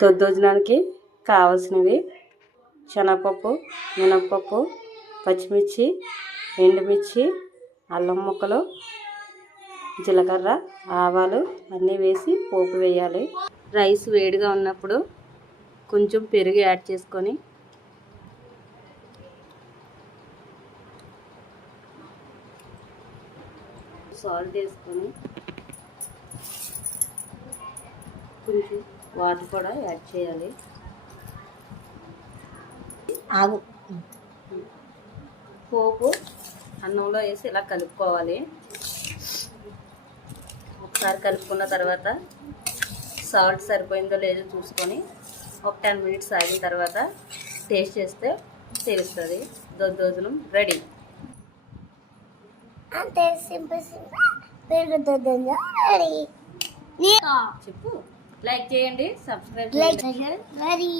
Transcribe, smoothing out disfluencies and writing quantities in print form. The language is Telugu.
దద్దోజనానికి కావాల్సినవి శనగపప్పు, మినప్పప్పు, పచ్చిమిర్చి, ఎండుమిర్చి, అల్లం ముక్కలు, జీలకర్ర, ఆవాలు అన్నీ వేసి పోపు వేయాలి. రైస్ వేడిగా ఉన్నప్పుడు కొంచెం పెరుగు యాడ్ చేసుకొని సాల్ట్ వేసుకొని కొంచెం వాటర్ కూడా యాడ్ చేయాలి. పోపు అన్నంలో వేసి ఇలా కలుపుకోవాలి. ఒకసారి కలుపుకున్న తర్వాత సాల్ట్ సరిపోయిందో లేదో చూసుకొని ఒక 10 మినిట్స్ ఆగిన తర్వాత టేస్ట్ చేస్తే తెలుస్తుంది. దద్దోజనం రెడీ. అంతే సింపుల్ పెరుగుతుంది రెడీ. చెప్పు, లైక్ చేయండి, సబ్స్క్రైబ్ చేయండి. రెడీ.